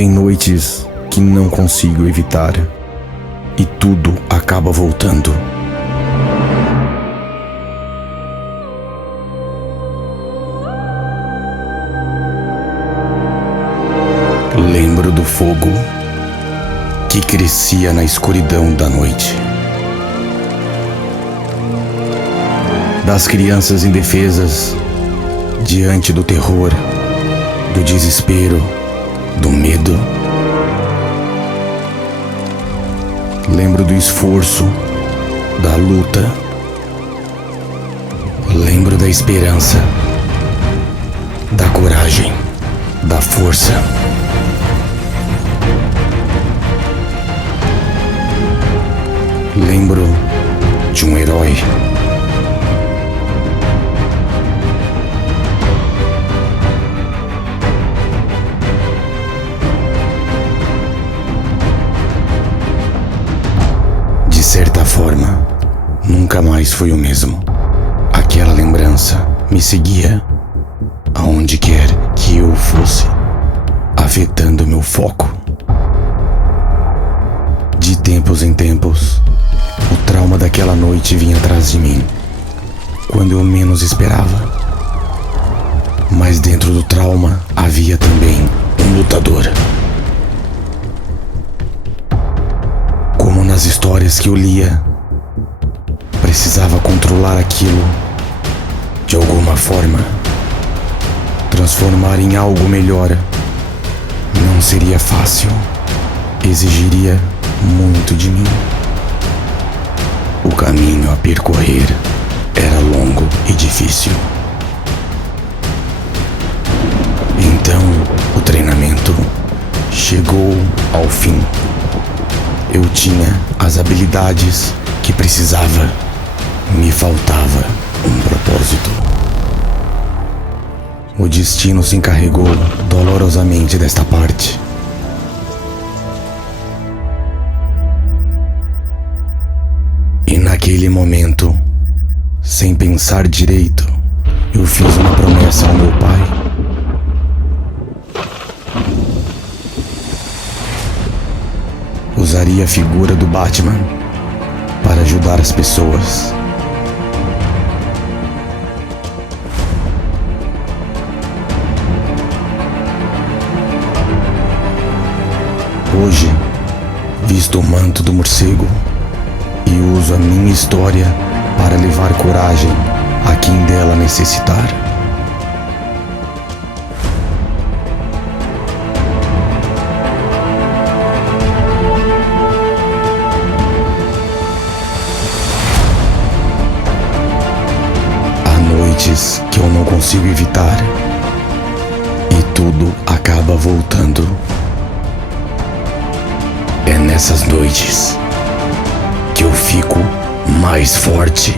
Tem noites que não consigo evitar e tudo acaba voltando. Lembro do fogo que crescia na escuridão da noite, das crianças indefesas diante do terror, do desespero, do medo. Lembro do esforço, da luta. Lembro da esperança, da coragem, da força. Lembro de um herói. De certa forma, nunca mais foi o mesmo. Aquela lembrança me seguia aonde quer que eu fosse, afetando meu foco. De tempos em tempos, o trauma daquela noite vinha atrás de mim, quando eu menos esperava. Mas dentro do trauma havia também um lutador. Como nas histórias que eu lia, precisava controlar aquilo de alguma forma, transformar em algo melhor. Não seria fácil, exigiria muito de mim. O caminho a percorrer era longo e difícil. Então, o treinamento chegou ao fim. Eu tinha as habilidades que precisava. Me faltava um propósito. O destino se encarregou dolorosamente desta parte. E naquele momento, sem pensar direito, eu fiz uma promessa ao meu pai. Usaria a figura do Batman para ajudar as pessoas. Hoje, visto o manto do morcego e uso a minha história para levar coragem a quem dela necessitar. Noites que eu não consigo evitar e tudo acaba voltando. É nessas noites que eu fico mais forte.